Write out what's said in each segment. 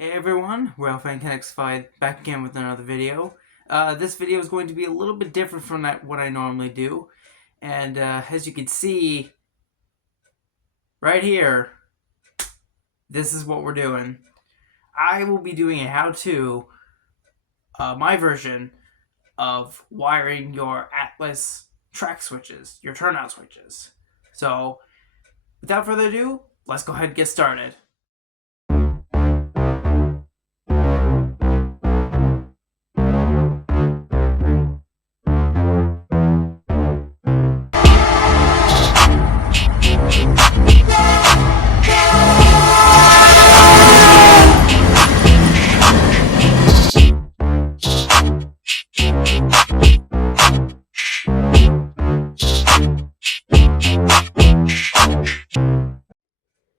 Hey everyone, Ralph and Connectified back again with another video. This video is going to be a little bit different from what I normally do. And as you can see right here, this is what we're doing. I will be doing a how-to, my version of wiring your Atlas track switches, your turnout switches. So, without further ado, let's go ahead and get started.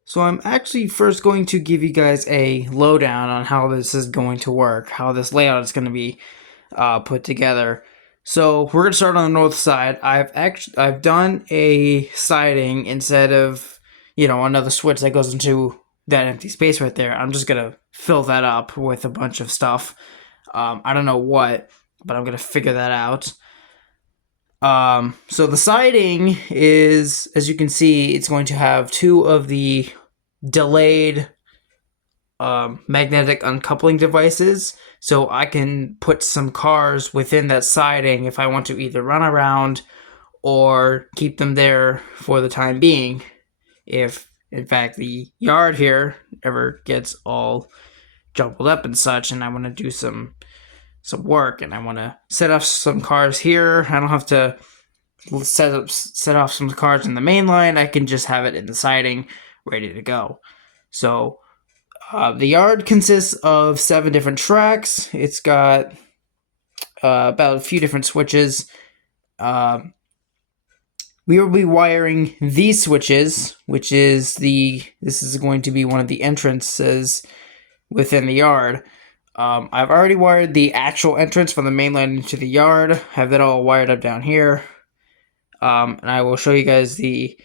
So I'm actually first going to give you guys a lowdown on how this is going to work, how this layout is going to be put together. So we're going to start on the north side. I've done a siding instead of another switch that goes into that empty space right there. I'm just going to fill that up with a bunch of stuff. I don't know what, but I'm going to figure that out. So the siding is, as you can see, it's going to have two of the delayed magnetic uncoupling devices, so I can put some cars within that siding if I want to either run around or keep them there for the time being. If, in fact, the yard here ever gets all jumbled up and such, and I want to do some work, and I want to set up some cars here, I don't have to set off some cars in the main line. I can just have it in the siding ready to go. So the yard consists of 7 different tracks. It's got about a few different switches. We will be wiring these switches, which is this is going to be one of the entrances within the yard. I've already wired the actual entrance from the main line into the yard. I have that all wired up down here. And I will show you guys the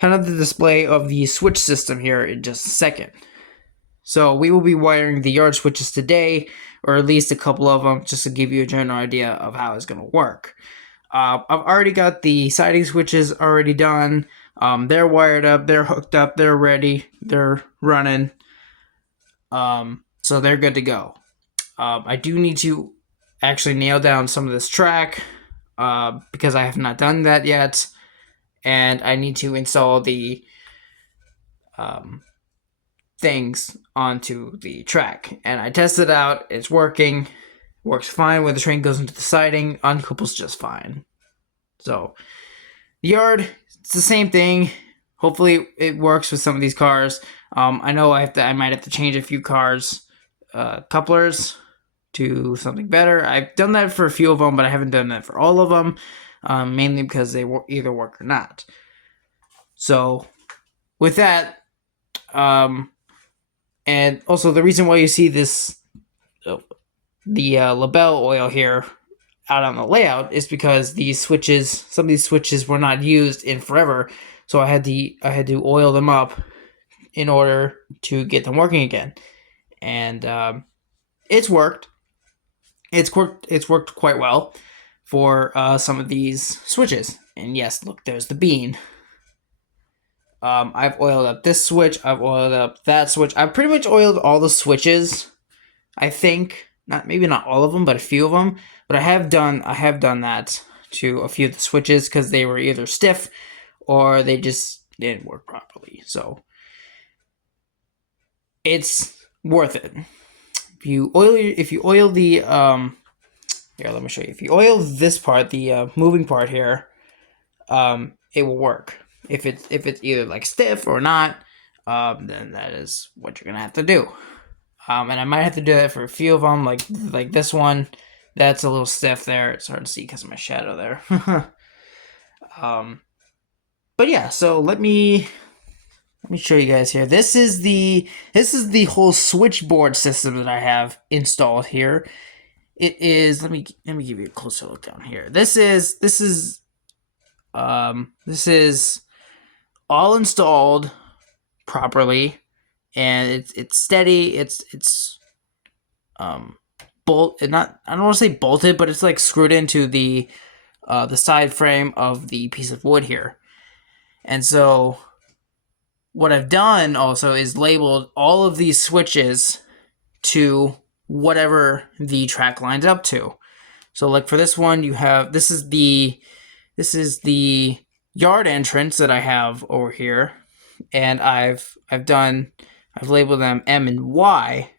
kind of the display of the switch system here in just a second. So we will be wiring the yard switches today, or at least a couple of them, just to give you a general idea of how it's going to work. I've already got the siding switches already done. They're wired up, they're hooked up, they're ready, they're running. So they're good to go. I do need to actually nail down some of this track because I have not done that yet. And I need to install the things onto the track. And I tested out, it's working. Works fine when the train goes into the siding, uncouples just fine. So, the yard, it's the same thing. Hopefully it works with some of these cars. I know I might have to change a few cars, couplers to something better. I've done that for a few of them, but I haven't done that for all of them, mainly because they either work or not. So, with that, and also the reason why you see this, the label oil here out on the layout is because these switches, some of these switches were not used in forever, so I had to oil them up in order to get them working again, and it's worked. It's worked quite well for some of these switches. And yes, look, there's the bean. I've oiled up this switch. I've oiled up that switch. I've pretty much oiled all the switches. I think maybe not all of them, but a few of them. But I have done that to a few of the switches because they were either stiff or they just didn't work properly. So it's worth it. If you oil the here, let me show you. If you oil this part, the moving part here, it will work. If it's either like stiff or not, then that is what you're gonna have to do. And I might have to do that for a few of them, like this one. That's a little stiff there. It's hard to see because of my shadow there. But yeah, so let me show you guys here. This is the whole switchboard system that I have installed here. It is, let me give you a closer look down here. This is all installed properly. and it's steady. It's not, I don't want to say bolted, but it's like screwed into the side frame of the piece of wood here. And so what I've done also is labeled all of these switches to whatever the track lines up to. So like for this one, you have, this is the yard entrance that I have over here, and I've labeled them M and Y.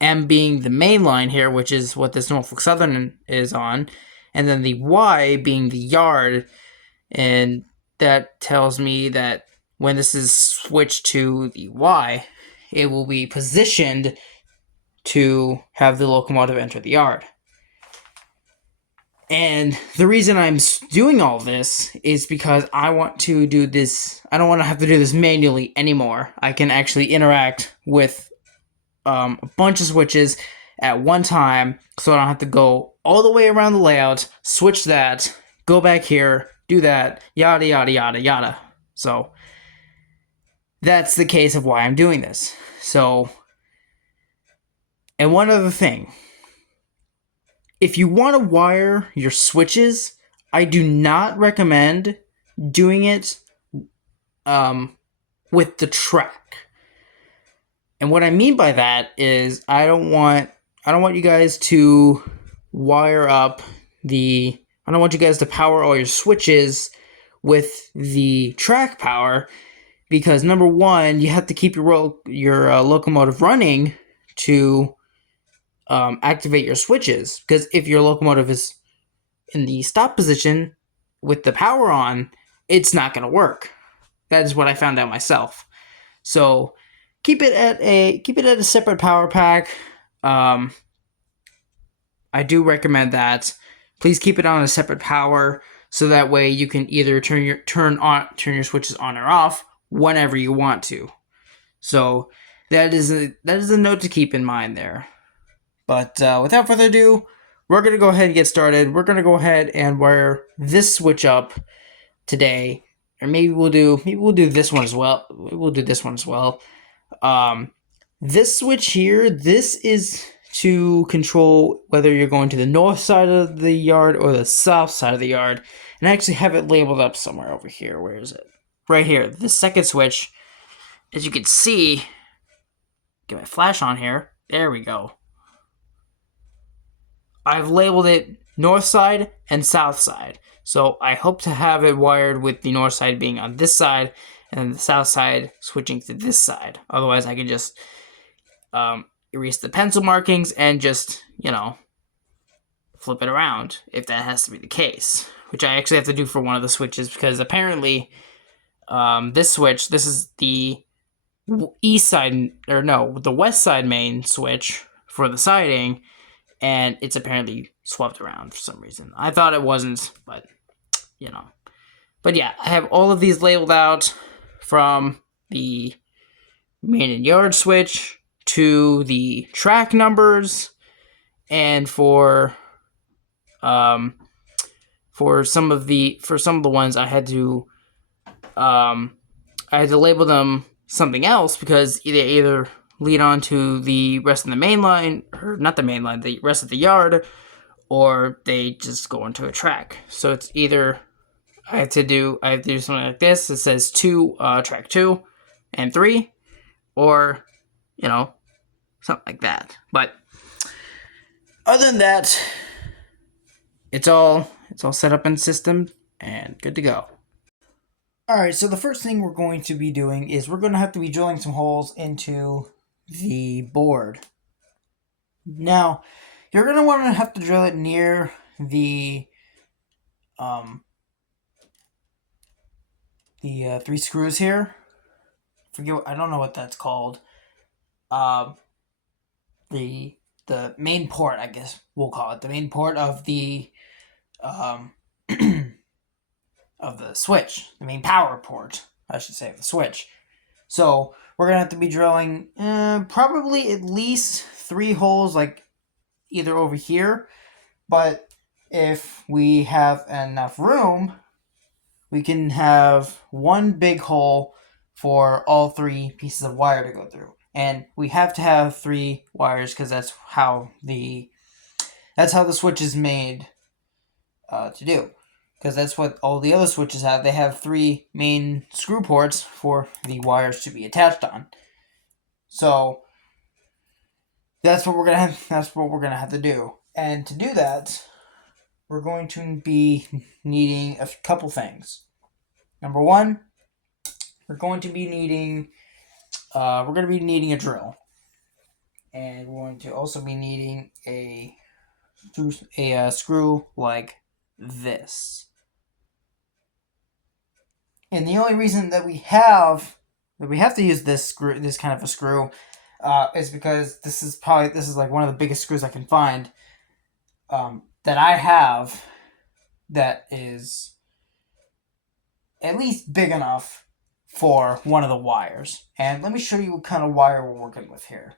M being the main line here, which is what this Norfolk Southern is on, and then the Y being the yard, and that tells me that when this is switched to the Y, it will be positioned to have the locomotive enter the yard. And the reason I'm doing all this is because I want to do this. I don't want to have to do this manually anymore. I can actually interact with a bunch of switches at one time, so I don't have to go all the way around the layout, switch that, go back here, do that, yada, yada, yada, yada. So that's the case of why I'm doing this. So, and one other thing. If you want to wire your switches, I do not recommend doing it with the track. And what I mean by that is I don't want you guys to wire up I don't want you guys to power all your switches with the track power, because number one, you have to keep your locomotive running to activate your switches, because if your locomotive is in the stop position with the power on, it's not going to work. That is what I found out myself. So keep it at a separate power pack. I do recommend that. Please keep it on a separate power, so that way you can either turn your switches on or off whenever you want to. So that is a note to keep in mind there. But without further ado, we're going to go ahead and get started. We're going to go ahead and wire this switch up today. Or maybe we'll do this one as well. We'll do this one as well. This switch here, this is to control whether you're going to the north side of the yard or the south side of the yard. And I actually have it labeled up somewhere over here. Where is it? Right here. The second switch, as you can see, get my flash on here. There we go. I've labeled it north side and south side. So I hope to have it wired with the north side being on this side and then the south side switching to this side. Otherwise, I can just erase the pencil markings and just, flip it around if that has to be the case. Which I actually have to do for one of the switches, because apparently this switch, this is the east side, or no, the west side main switch for the siding, and it's apparently swapped around for some reason. I thought it wasn't, but, But yeah, I have all of these labeled out, from the main and yard switch to the track numbers, and for some of the ones I had to label them something else, because they either lead on to the rest of the main line, or not the main line, the rest of the yard, or they just go into a track. So it's either I have to do something like this. It says track 2 and 3, or something like that. But other than that, it's all set up in system and good to go. Alright, so the first thing we're going to be doing is we're going to have to be drilling some holes into the board. Now, you're going to want to have to drill it near the 3 screws here. I don't know what that's called. The main port, I guess we'll call it the main port of the of the switch, the main power port, I should say, of the switch. So we're gonna have to be drilling probably at least 3 holes, like either over here, but if we have enough room, we can have one big hole for all 3 pieces of wire to go through. And we have to have 3 wires because that's how the switch is made to do. Because that's what all the other switches have. They have 3 main screw ports for the wires to be attached on. So that's what we're gonna have. That's what we're gonna have to do. And to do that, we're going to be needing a couple things. Number one, we're going to be needing a drill, and we're going to also be needing a screw like this. And the only reason that we have to use this kind of a screw, is because this is like one of the biggest screws I can find, that I have, that is at least big enough for one of the wires. And let me show you what kind of wire we're working with here.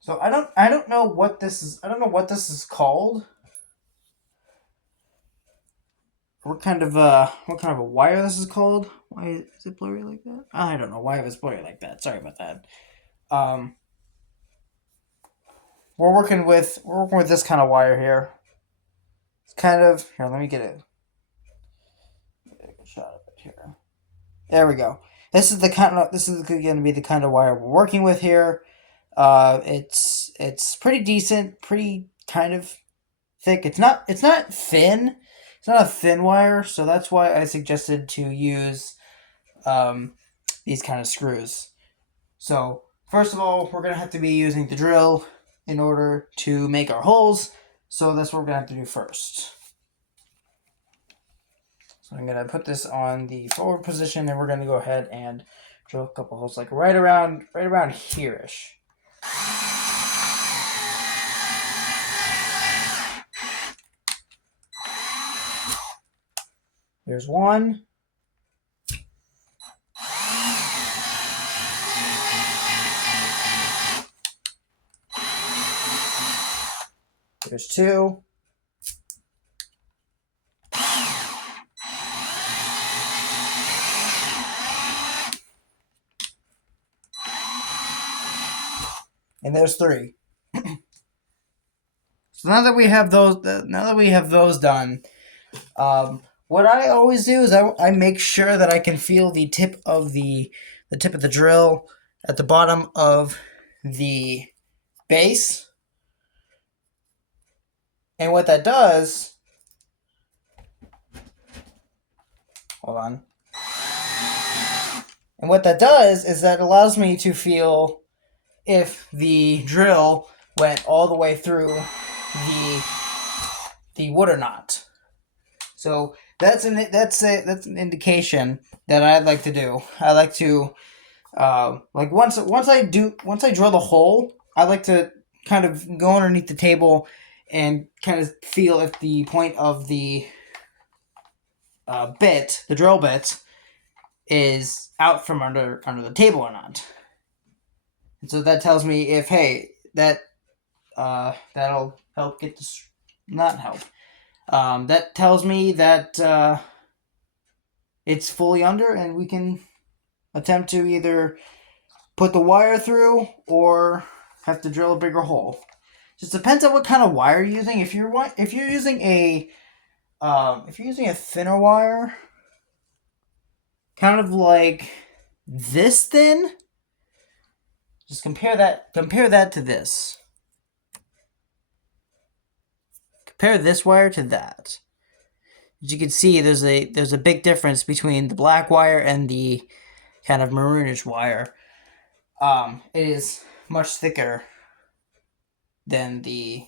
So I don't know what this is. I don't know what this is called. What kind of a wire this is called? Why is it blurry like that? I don't know why it was blurry like that. Sorry about that. We're working with this kind of wire here. It's kind of here. Let me get a shot of it here. There we go. This is going to be the kind of wire we're working with here. It's pretty decent, pretty kind of thick. It's not thin. It's not a thin wire, so that's why I suggested to use these kind of screws. So first of all, we're gonna have to be using the drill in order to make our holes. So that's what we're gonna have to do first. So I'm gonna put this on the forward position, and we're gonna go ahead and drill a couple holes, like right around here-ish. There's one. There's 2. And there's 3. So now that we have those done, what I always do is I make sure that I can feel the tip of the drill at the bottom of the base. And what that does, hold on. And what that does is that allows me to feel if the drill went all the way through the wood or not. So that's an indication that I like to do. I like to like once I drill the hole, I like to kind of go underneath the table and kind of feel if the point of the the drill bit, is out from under the table or not. And so that tells me if, hey, that'll help get this, not help. That tells me that it's fully under, and we can attempt to either put the wire through or have to drill a bigger hole. Just depends on what kind of wire you're using. If you're using a thinner wire, kind of like this thin, just compare that to this. Compare this wire to that. As you can see, there's a big difference between the black wire and the kind of maroonish wire. It is much thicker than the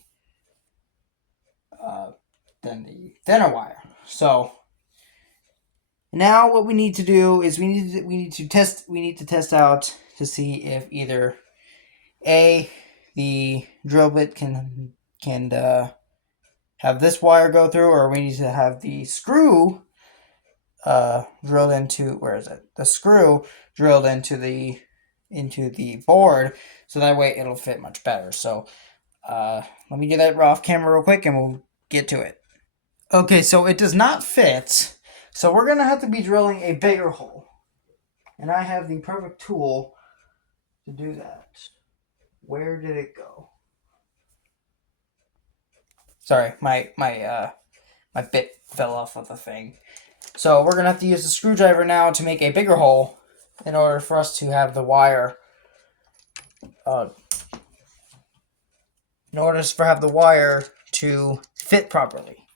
thinner wire. So now what we need to do is we need to test out to see if either the drill bit can have this wire go through, or we need to have the screw drilled into, the screw drilled into the board, so that way it'll fit much better. So let me do that off camera real quick, and we'll get to it. Okay, so it does not fit, so we're gonna have to be drilling a bigger hole. And I have the perfect tool to do that. Where did it go? Sorry, my bit fell off of the thing. So we're gonna have to use the screwdriver now to make a bigger hole in order for us to have the wire. In order for have the wire to fit properly.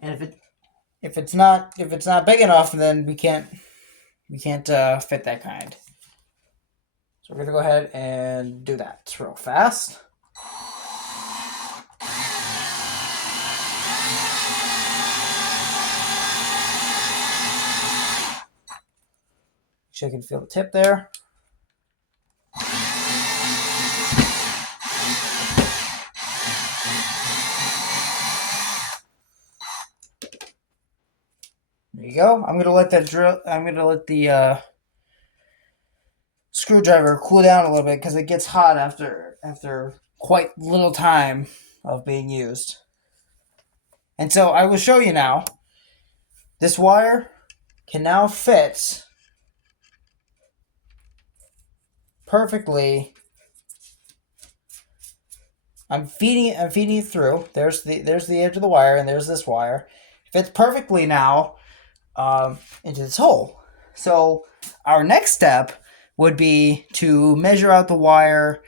And if it's not big enough, then we can't fit that kind. So we're gonna go ahead and do that real fast. So you can feel the tip there. There you go. I'm gonna let the screwdriver cool down a little bit because it gets hot after quite little time of being used. And so I will show you now. This wire can now fit perfectly. I'm feeding it through. There's the edge of the wire, and there's this wire. It fits perfectly now into this hole. So our next step would be to measure out the wire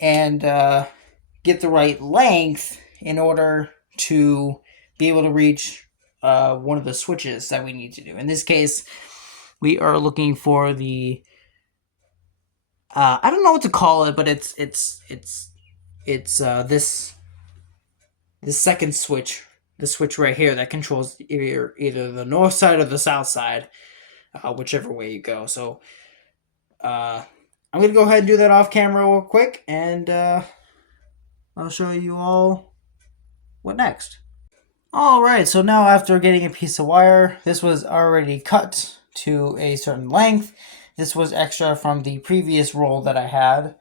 and get the right length in order to be able to reach one of the switches that we need to do. In this case, we are looking for the I don't know what to call it, but it's this second switch, the switch right here that controls either the north side or the south side, whichever way you go. So I'm gonna go ahead and do that off camera real quick, and I'll show you all what next. All right, so now after getting a piece of wire, this was already cut to a certain length. This was extra from the previous roll that I had.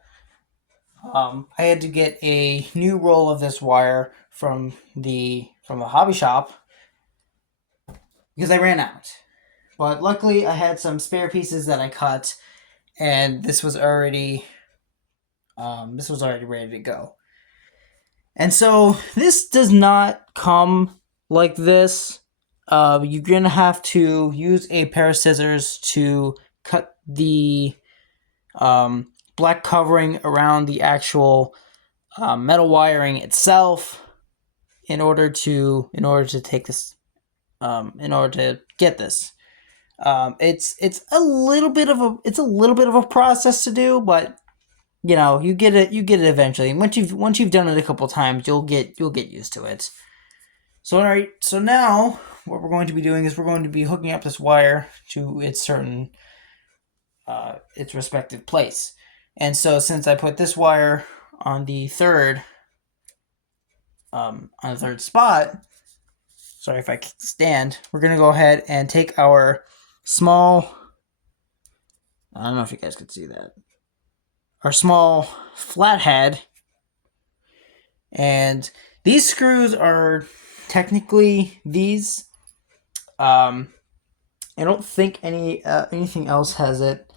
I had to get a new roll of this wire from the hobby shop because I ran out. But luckily, I had some spare pieces that I cut, and this was already ready to go. And so this does not come like this. You're gonna have to use a pair of scissors to cut the black covering around the actual metal wiring itself in order to take this in order to get this. It's a little bit of a process to do, but you know, you get it eventually. And once you've done it a couple times, you'll get used to it. So all right, so now what we're going to be doing is we're going to be hooking up this wire to its respective place. And so since I put this wire on the third spot, sorry if I stand, we're gonna go ahead and take our small, I don't know if you guys could see that, our small flathead, and these screws are technically these. I don't think anything else has it.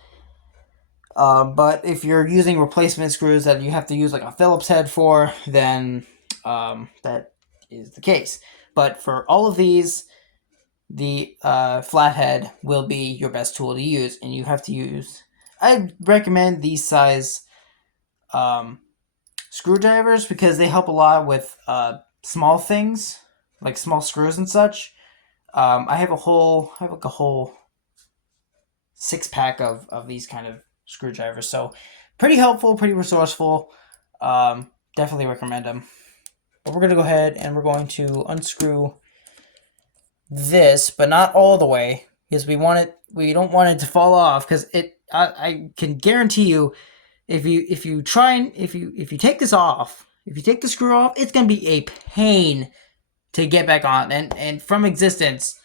But if you're using replacement screws that you have to use like a Phillips head for, then that is the case. But for all of these, the flathead will be your best tool to use, and you have to use. I recommend these size screwdrivers because they help a lot with small things like small screws and such. I have a whole 6-pack of these kind of screwdrivers, so pretty helpful, pretty resourceful. Definitely recommend them. But we're gonna go ahead and we're going to unscrew this, but not all the way, because we don't want it to fall off, because I can guarantee you, if you take this off, if you take the screw off, it's gonna be a pain to get back on. And from experience,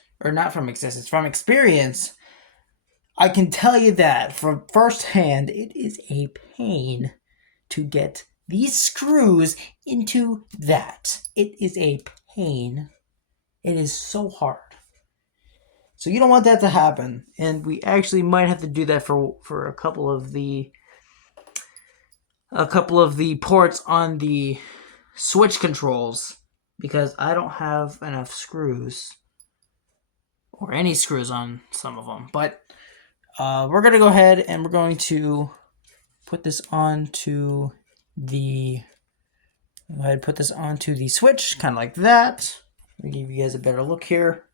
I can tell you that from firsthand, it is a pain to get these screws into that. It is a pain. It is so hard. So you don't want that to happen, and we actually might have to do that for a couple of the ports on the switch controls, because I don't have enough screws or any screws on some of them. But we're gonna go ahead and we're going to put this onto the switch, kind of like that. Let me give you guys a better look here,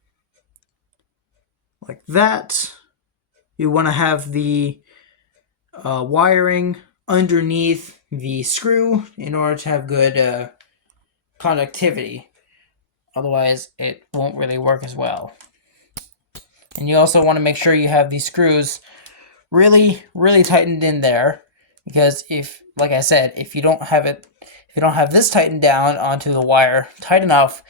like that. You want to have the wiring underneath the screw in order to have good conductivity. Otherwise, it won't really work as well. And you also want to make sure you have these screws really, really tightened in there, because if, like I said, if you don't have this tightened down onto the wire tight enough,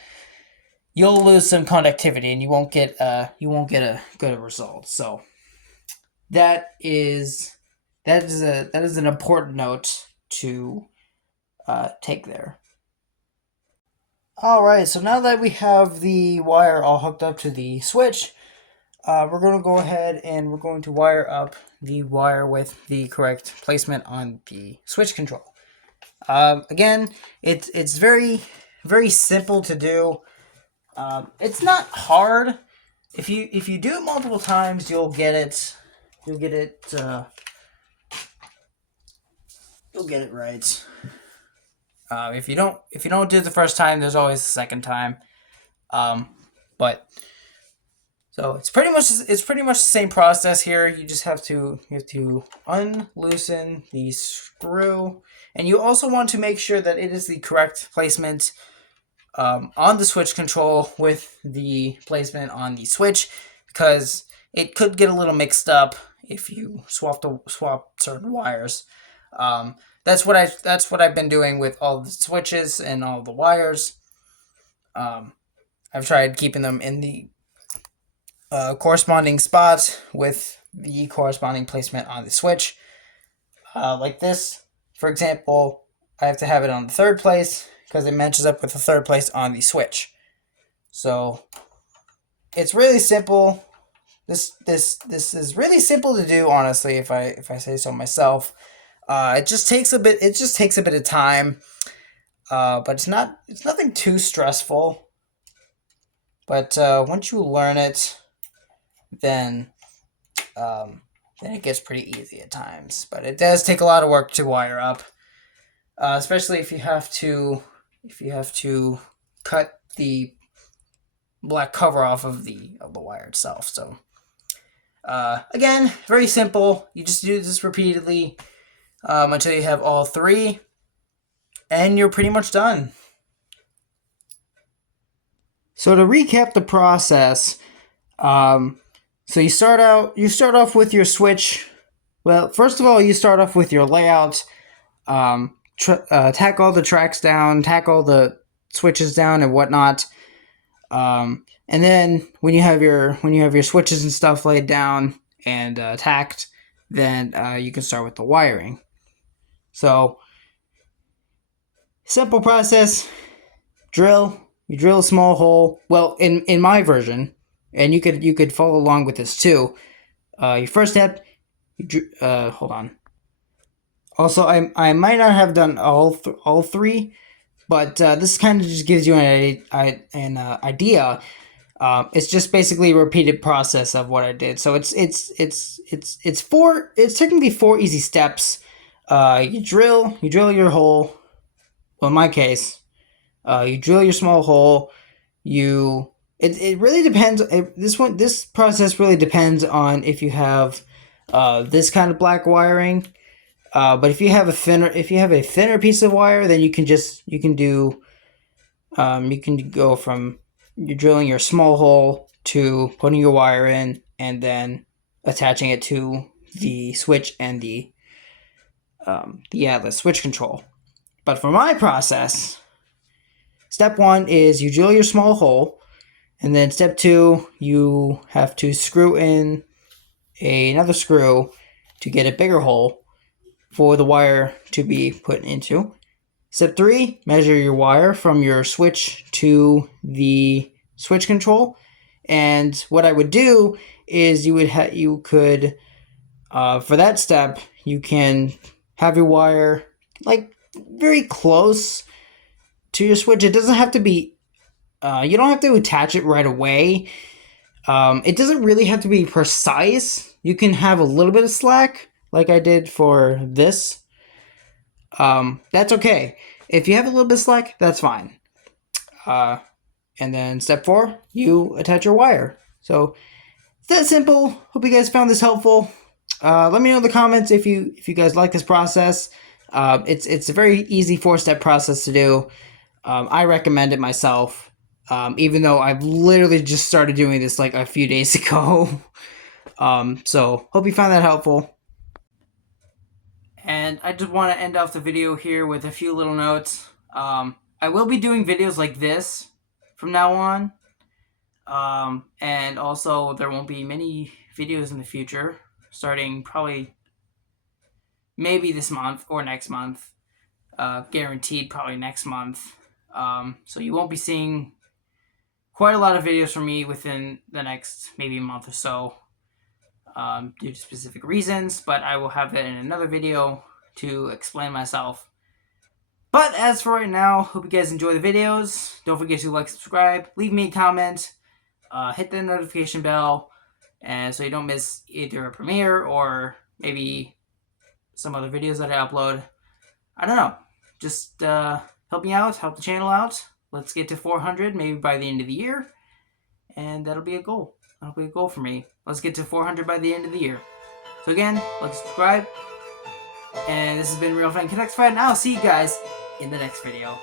you'll lose some conductivity and you won't get a good result. So that is an important note to take there. All right, so now that we have the wire all hooked up to the switch, we're going to go ahead and we're going to wire up the wire with the correct placement on the switch control. Again, it's very, very simple to do. It's not hard. If you do it multiple times, you'll get it. You'll get it right. If you don't do it the first time, there's always the second time. But so it's pretty much the same process here. You just have to unloosen the screw, and you also want to make sure that it is the correct placement on the switch control with the placement on the switch, because it could get a little mixed up if you swap certain wires. That's what I've been doing with all the switches and all the wires. I've tried keeping them in the corresponding spots with the corresponding placement on the switch. Like this, for example, I have to have it on the third place because it matches up with the third place on the switch. So it's really simple. This is really simple to do, honestly, if I say so myself. It just takes a bit of time, but it's nothing too stressful. But once you learn it, then it gets pretty easy at times. But it does take a lot of work to wire up, especially if you have to cut the black cover off of the wire itself. So again, very simple. You just do this repeatedly until you have all three, and you're pretty much done. So to recap the process, so you start off with your switch. Well, first of all, you start off with your layout. Tack all the tracks down, tack all the switches down and whatnot. And then when you have your switches and stuff laid down and tacked, then you can start with the wiring. So simple process. You drill a small hole. Well, in my version, and you could follow along with this too. Your first step, hold on. Also, I might not have done all three, but this kind of just gives you an idea. It's just basically a repeated process of what I did. So it's technically 4 easy steps. You drill your hole. Well, in my case, you drill your small hole. It really depends. This process really depends on if you have this kind of black wiring. But if you have a thinner piece of wire, then you can go from you drilling your small hole to putting your wire in and then attaching it to the switch and the switch control. But for my process, step 1 is you drill your small hole, and then step 2, you have to screw in another screw to get a bigger hole for the wire to be put into. Step 3, measure your wire from your switch to the switch control, And what I would do is you could for that step you can have your wire like very close to your switch. It doesn't have to be. You don't have to attach it right away. It doesn't really have to be precise. You can have a little bit of slack, like I did for this. That's okay. If you have a little bit of slack, that's fine. And then step 4, you attach your wire. So it's that simple. Hope you guys found this helpful. Let me know in the comments if you guys like this process. It's a very easy 4-step process to do. I recommend it myself, even though I've literally just started doing this like a few days ago. So hope you found that helpful. And I just want to end off the video here with a few little notes. I will be doing videos like this from now on. And also there won't be many videos in the future, starting probably maybe this month or next month. Guaranteed probably next month. So you won't be seeing quite a lot of videos from me within the next maybe a month or so, due to specific reasons, but I will have it in another video to explain myself. But as for right now, hope you guys enjoy the videos. Don't forget to like, subscribe, leave me a comment, hit the notification bell, and so you don't miss either a premiere or maybe some other videos that I upload. I don't know. Just help me out, help the channel out. Let's get to 400 maybe by the end of the year, and that'll be a goal. That'll be a goal for me. Let's get to 400 by the end of the year. So again, like, subscribe, and this has been Real Fan Connects Fight, and I'll see you guys in the next video.